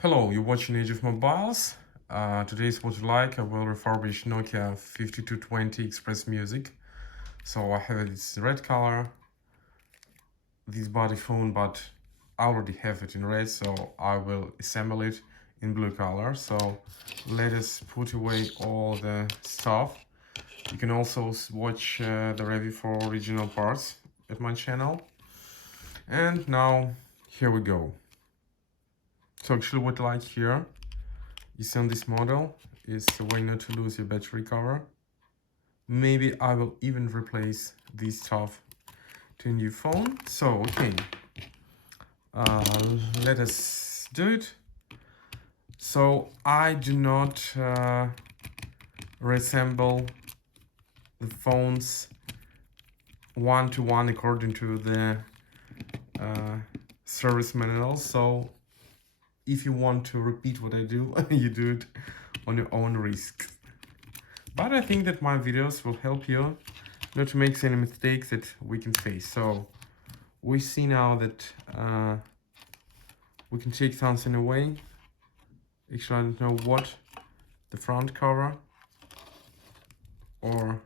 Hello, you're watching Age of Mobiles. Today's what you like. I will refurbish Nokia 5220 Express Music. So I have this red color, this body phone, but I already have it in red, so I will assemble it in blue color. So let us put away all the stuff. You can also watch the review for original parts at my channel. And now, here we go. So actually what I like here is on this model is a way not to lose your battery cover. Maybe I will even replace this stuff to a new phone. So, okay, let us do it. So I do not reassemble the phones one-to-one according to the service manual. So if you want to repeat what I do, you do it on your own risk. But I think that my videos will help you not to make any mistakes that we can face. So we see now that we can take something away. Actually, I don't know what, the front cover or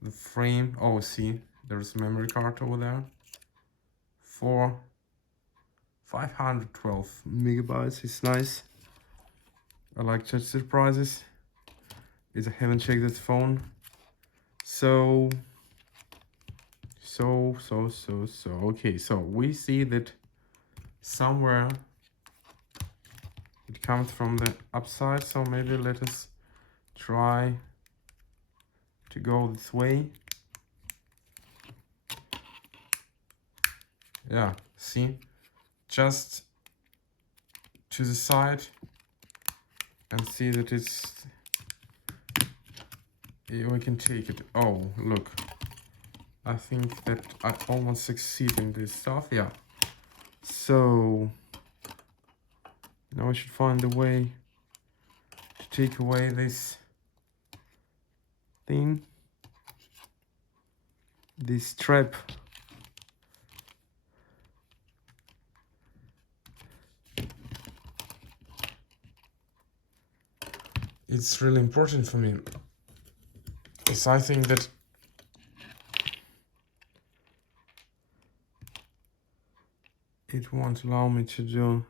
the frame. Oh, see, there's a memory card over there for 512 megabytes. It's nice. I like such surprises. Is I haven't checked this phone. So okay, so we see that somewhere it comes from the upside, so maybe let us try to go this way. Yeah, see, just to the side and see that it's, we can take it. Oh, look, I think that I almost succeed in this stuff. Yeah, so now I should find a way to take away this thing, this strap. It's really important for me, because I think that it won't allow me to do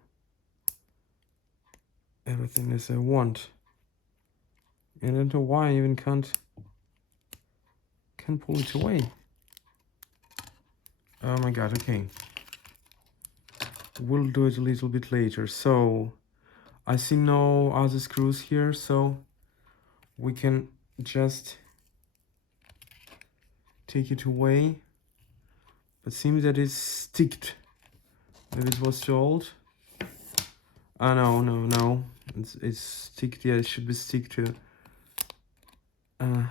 everything as I want. And I don't know why I even can't pull it away. Oh my god, okay. We'll do it a little bit later. So I see no other screws here, so we can just take it away. But seems that it's sticked. Maybe it was too old. Oh no. It's sticked. Yeah, it should be sticked to the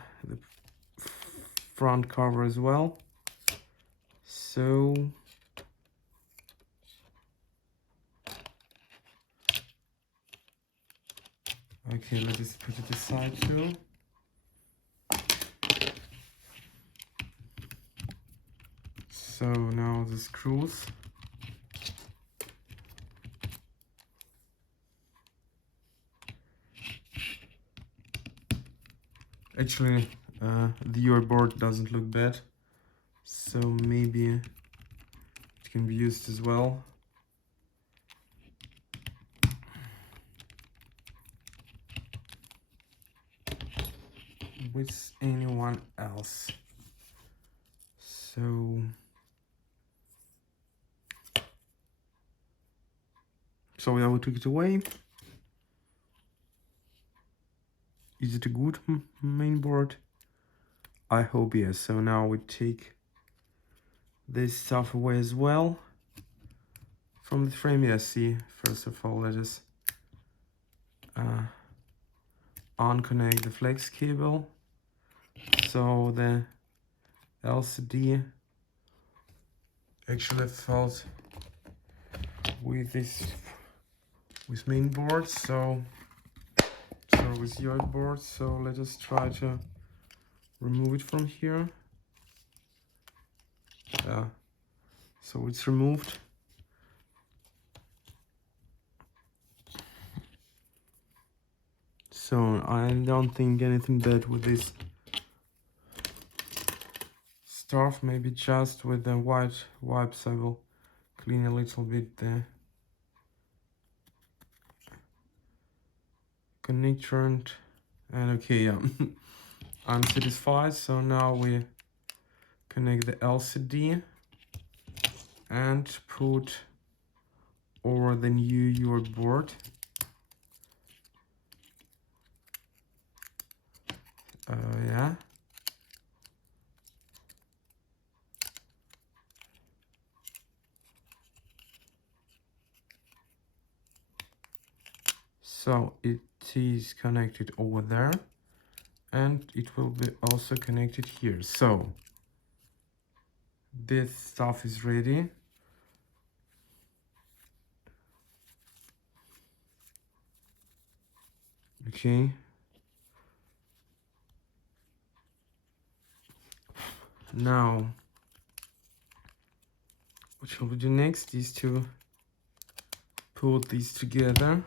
front cover as well. So okay, let us put it aside too. So now the screws. Actually, the UI board doesn't look bad, so maybe it can be used as well. With anyone else. So yeah, we took it away. Is it a good main board? I hope yes. So now we take this stuff away as well from the frame. Yeah, see, first of all, let us unconnect the flex cable. So the LCD actually felt with this main board, so with your board. So let us try to remove it from here. So it's removed. So I don't think anything bad with this stuff. Maybe just with the white wipes I will clean a little bit the connector and okay, yeah. I'm satisfied. So now we connect the LCD and put over the new UART board. Yeah. So it is connected over there, and it will be also connected here. So this stuff is ready. Okay. Now, what shall we do next is to put these together.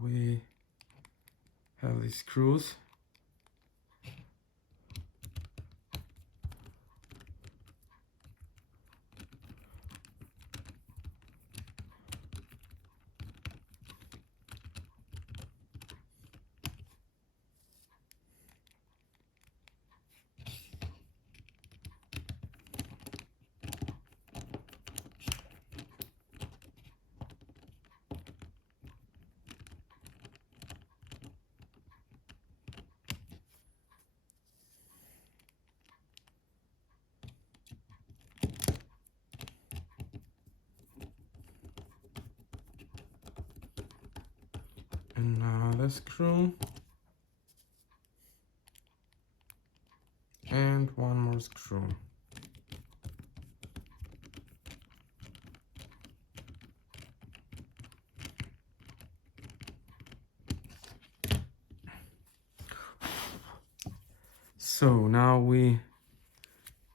We have these screws. Another screw. And one more screw. So now we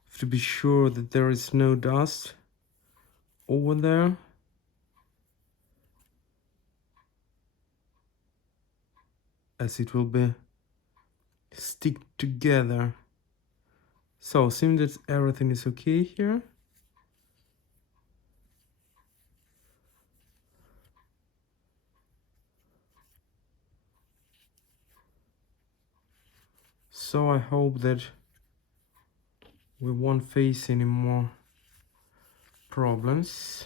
have to be sure that there is no dust over there. As it will be stick together. So seems that everything is okay here. So I hope that we won't face any more problems.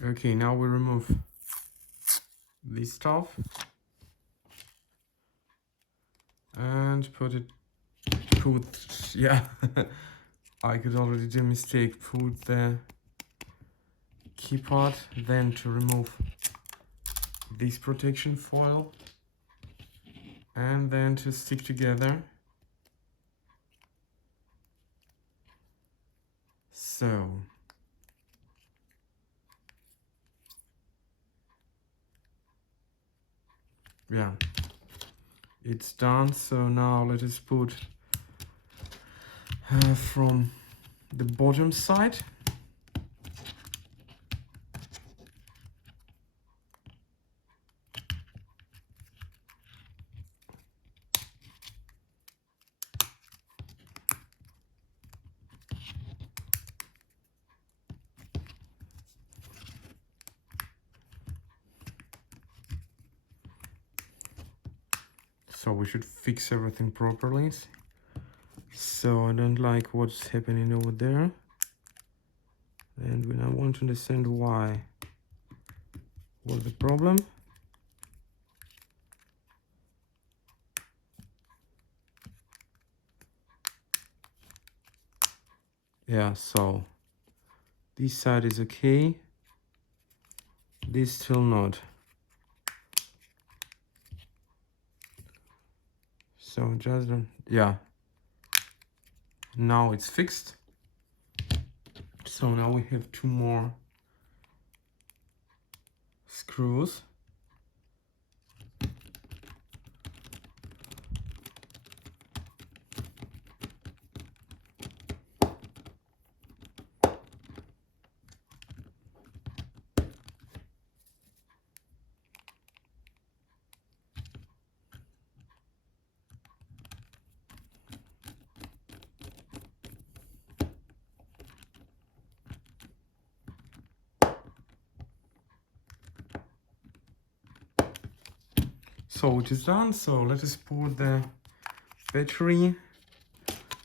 Okay, now we remove this stuff and yeah, I could already do a mistake. Put the keypad, then to remove this protection foil, and then to stick together. So yeah, it's done. So now let us put from the bottom side. So we should fix everything properly. So I don't like what's happening over there. And when I want to understand why. What's the problem? Yeah, so this side is okay. This still not. So just yeah. Now it's fixed. So now we have two more screws. so it is done. So let us put the battery.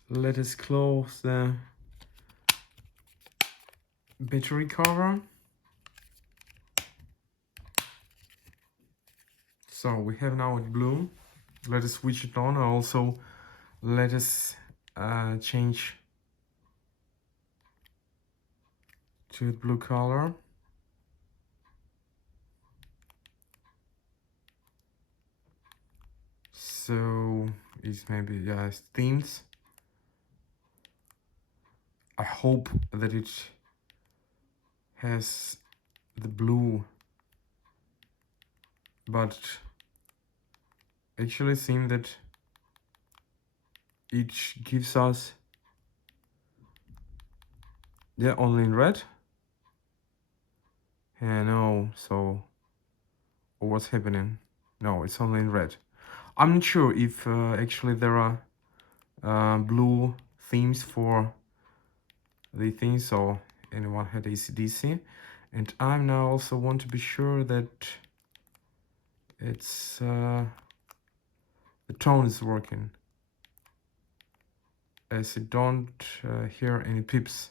Let us close the battery cover. So we have now it blue. Let us switch it on. Also, let us change to blue color. So it's maybe, yeah, it's themes. I hope that it has the blue, but actually seem that each gives us, yeah, only in red. Yeah, no, so what's happening? No, it's only in red. I'm not sure if actually there are blue themes for the things, so anyone had AC/DC. And I now also want to be sure that it's the tone is working, as I don't hear any pips.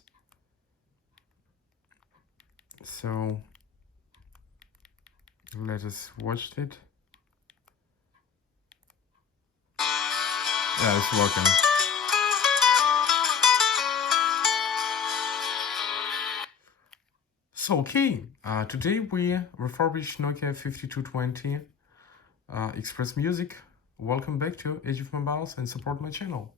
So let us watch it. Yeah, it's working. So okay, today we refurbished Nokia 5220 Express Music. Welcome back to Age of Mobiles and support my channel.